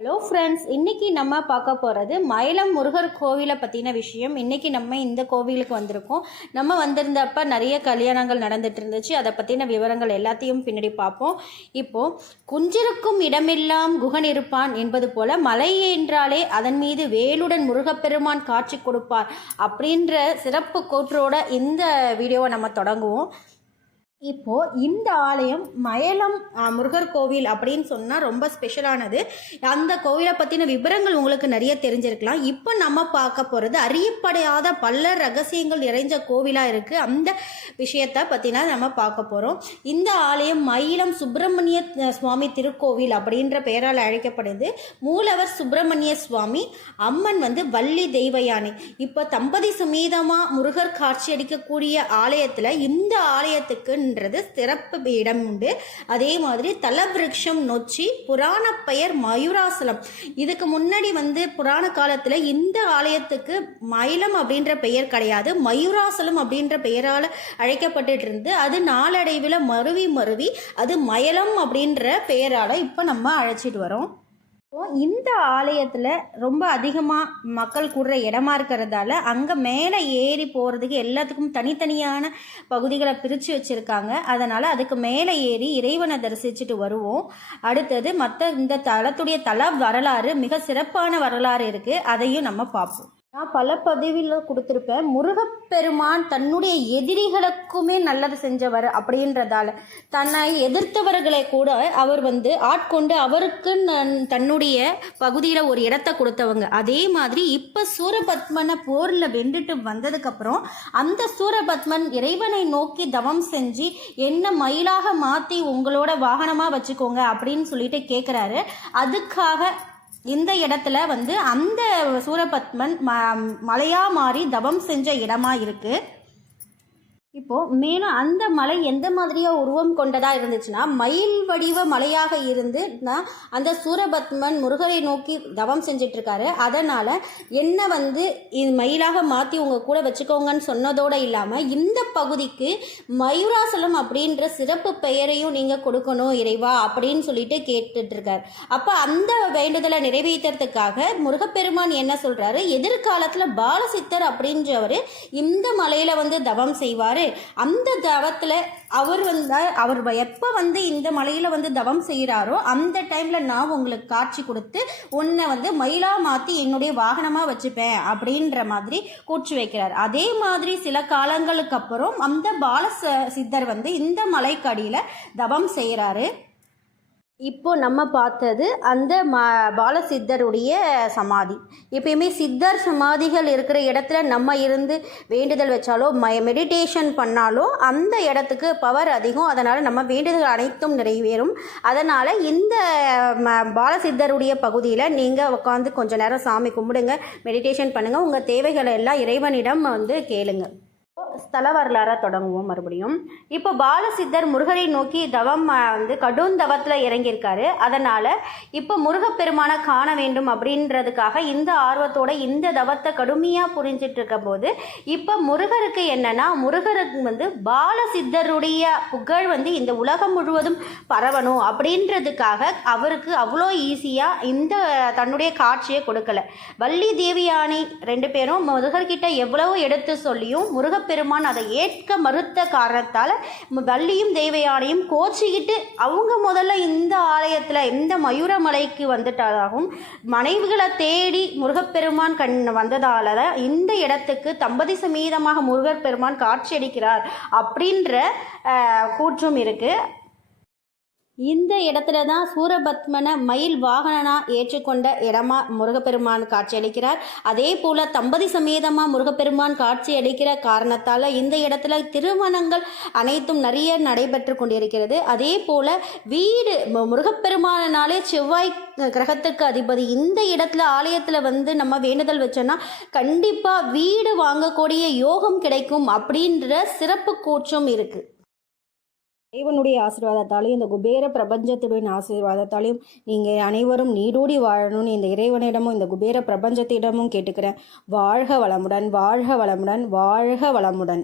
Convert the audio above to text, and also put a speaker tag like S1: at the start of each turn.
S1: Hello friends இன்றைக்கி நம்ம பார்க்க போகிறது மயிலம் முருகர் கோவிலை பற்றின விஷயம். இன்னைக்கு நம்ம இந்த கோவிலுக்கு வந்திருக்கோம். நம்ம வந்திருந்தப்ப நிறைய கல்யாணங்கள் நடந்துட்டு இருந்துச்சு. அதை பற்றின விவரங்கள் எல்லாத்தையும் பின்னாடி பார்ப்போம். இப்போது குஞ்சிருக்கும் இடமெல்லாம் குகன் இருப்பான் என்பது போல் மலை என்றாலே அதன் மீது வேலுடன் முருகப்பெருமான் காட்சி கொடுப்பார் அப்படின்ற சிறப்பு கூற்றோட இந்த வீடியோவை நம்ம தொடங்குவோம். இப்போ இந்த ஆலயம் மயலம் முருகர் கோவில் அப்படின்னு சொன்னால் ரொம்ப ஸ்பெஷலானது அந்த கோவிலை பற்றின விவரங்கள் உங்களுக்கு நிறைய தெரிஞ்சிருக்கலாம். இப்போ நம்ம பார்க்க போகிறது அறியப்படையாத பல ரகசியங்கள் நிறைஞ்ச கோவிலாக இருக்குது அந்த விஷயத்தை பற்றினா நம்ம பார்க்க போகிறோம் இந்த ஆலயம் மயிலம் சுப்பிரமணிய சுவாமி திருக்கோவில் அப்படின்ற பெயரால் அழைக்கப்படுது. மூலவர் சுப்பிரமணிய சுவாமி அம்மன் வந்து வள்ளி தெய்வயானை. இப்போ தம்பதி சுமீதமாக முருகர் காட்சி அடிக்கக்கூடிய ஆலயத்தில் இந்த ஆலயத்துக்குன்றது சிறப்பு இடம் உண்டு. அதே மாதிரி தலவிருட்சம் நொச்சி புராண பெயர் மயூராசலம். இதுக்கு முன்னாடி வந்து புராண காலத்தில் இந்த ஆலயத்துக்கு மயிலம் அப்படின்ற பெயர் கிடையாது. மயூராசலம் அப்படின்ற பெயரால் அழைக்கப்பட்டுட்டு இருந்து அது நாளடைவில் மருவி மருவி அது மயலம் அப்படின்ற பெயரால் இப்போ நம்ம அழைச்சிட்டு வரோம். இந்த ஆலயத்தில் ரொம்ப அதிகமாக மக்கள் கூடுற இடமா இருக்கிறதால அங்கே மேலே ஏறி போகிறதுக்கு எல்லாத்துக்கும் தனித்தனியான பகுதிகளை பிரித்து வச்சுருக்காங்க. அதனால் அதுக்கு மேலே ஏறி இறைவனை தரிசிச்சுட்டு வருவோம். அடுத்தது மற்ற இந்த தலத்துடைய தல வரலாறு மிக சிறப்பான வரலாறு இருக்குது அதையும் நம்ம பார்ப்போம். நான் பல பதிவில் கொடுத்துருப்பேன். முருகப்பெருமான் தன்னுடைய எதிரிகளுக்குமே நல்லது செஞ்சவர் அப்படின்றதால தன்னை எதிர்த்தவர்களை கூட அவர் வந்து ஆட்கொண்டு அவருக்கு தன்னுடைய பகுதியில் ஒரு இடத்த கொடுத்தவங்க. அதே மாதிரி இப்போ சூரபத்மனை போரில் வென்றுட்டு வந்ததுக்கப்புறம் அந்த சூரபத்மன் இறைவனை நோக்கி தவம் செஞ்சு என்ன மயிலாக மாற்றி உங்களோட வாகனமாக வச்சுக்கோங்க அப்படின்னு சொல்லிட்டு கேட்குறாரு அதுக்காக இந்த இடத்துல வந்து அந்த சூரபத்மன் ம மலையா மாறி தவம் செஞ்ச இடமா இருக்கு. இப்போது மேலும் அந்த மலை எந்த மாதிரியாக உருவம் கொண்டதாக இருந்துச்சுன்னா மயில் வடிவ மலையாக இருந்து நான் அந்த சூரபத்மன் முருகரை நோக்கி தவம் செஞ்சிட்ருக்காரு. அதனால் என்ன வந்து இது மயிலாக மாற்றி உங்கள் கூட வச்சுக்கோங்கன்னு சொன்னதோடு இல்லாமல் இந்த பகுதிக்கு மயூராசலம் அப்படின்ற சிறப்பு பெயரையும் நீங்கள் கொடுக்கணும் இறைவா அப்படின்னு சொல்லிட்டு கேட்டுட்ருக்கார். அப்போ அந்த வேண்டுதலை நிறைவேற்றுறதுக்காக முருகப்பெருமான் என்ன சொல்கிறாரு எதிர்காலத்தில் பாலசித்தர் அப்படின்றவர் இந்த மலையில் வந்து தவம் செய்வார். அந்த தவத்தில் அவர் வந்து அவர் எப்போ வந்து இந்த மலையில் வந்து தவம் செய்கிறாரோ அந்த டைமில் நான் உங்களுக்கு காட்சி கொடுத்து உன்னை வந்து மயிலா மாற்றி என்னுடைய வாகனமாக வச்சுப்பேன் அப்படின்ற மாதிரி கூற்று வைக்கிறார். அதே மாதிரி சில காலங்களுக்கு அப்புறம் அந்த பால ச- சித்தர் வந்து இந்த மலைக்கடியில் தவம் செய்கிறாரு இப்போ நம்ம பார்த்தது அந்த ம பாலசித்தருடைய சமாதி. எப்பயுமே சித்தர் சமாதிகள் இருக்கிற இடத்துல நம்ம இருந்து வேண்டுதல் வச்சாலோ ம மெடிடேஷன் பண்ணாலோ அந்த இடத்துக்கு பவர் அதிகம். அதனால் நம்ம வேண்டுதல் அனைத்தும் நிறைவேறும். அதனால் இந்த ம பாலசித்தருடைய பகுதியில் நீங்கள் உட்காந்து கொஞ்ச நேரம் சாமி கும்பிடுங்க மெடிடேஷன் பண்ணுங்கள் உங்கள் தேவைகளை எல்லாம் இறைவனிடம் வந்து கேளுங்கள் ஸ்தல வரலாறாக தொடங்குவோம் மறுபடியும். இப்போ பாலசித்தர் முருகரை நோக்கி தவம் வந்து கடும் தவத்தில் இறங்கியிருக்காரு. அதனால் இப்போ முருகப்பெருமானை காண வேண்டும் அப்படின்றதுக்காக இந்த ஆர்வத்தோட இந்த தவத்தை கடுமையாக புரிஞ்சிட்டு இருக்க போது இப்போ முருகருக்கு என்னென்னா முருகருக்கு வந்து பாலசித்தருடைய புகழ் வந்து இந்த உலகம் முழுவதும் பரவணும் அப்படின்றதுக்காக அவருக்கு அவ்வளோ ஈஸியாக இந்த தன்னுடைய காட்சியை கொடுக்கல. வள்ளி தேவியானை ரெண்டு பேரும் முருகர்கிட்ட எவ்வளவு எடுத்து சொல்லியும் முருகப்பெருமான் அதை ஏற்க மறுத்த காரணத்தால் வள்ளியும் தேவயானையும் கோச்சிக்கிட்டு அவங்க முதல்ல இந்த ஆலயத்தில் இந்த மயூரமலைக்கு வந்துட்டதாகவும் மனைவிகளை தேடி முருகப்பெருமான் கண் வந்ததால தான் இந்த இடத்துக்கு தம்பதி சமீதமாக முருகர் பெருமான் காட்சியளிக்கிறார் அப்படின்ற கூற்றும் இருக்குது இந்த இடத்துல தான் சூரபத்மனை மயில் வாகனனா ஏற்றுக்கொண்ட இடமா முருகப்பெருமான் காட்சியளிக்கிறார். அதே போல தம்பதி சமேதமா முருகப்பெருமான் காட்சி அளிக்கிற காரணத்தால் இந்த இடத்துல திருமணங்கள் அனைத்தும் நிறைய நடைபெற்று கொண்டிருக்கிறது. அதே போல வீடு முருகப்பெருமானனாலே செவ்வாய் கிரகத்துக்கு அதிபதி இந்த இடத்துல ஆலயத்தில் வந்து நம்ம வேண்டுதல் வச்சோன்னா கண்டிப்பாக வீடு வாங்கக்கூடிய யோகம் கிடைக்கும் அப்படின்ற சிறப்பு கூற்றும் இருக்குது இறைவனுடைய ஆசீர்வாதத்தாலையும் இந்த குபேர பிரபஞ்சத்துடைய ஆசீர்வாதத்தாலையும் நீங்கள் அனைவரும் நீடூடி வாழணும்னு இந்த இறைவனிடமும் இந்த குபேர பிரபஞ்சத்திடமும் கேட்டுக்கிறேன். வாழ்க வளமுடன் வாழ்க வளமுடன் வாழ்க வளமுடன்.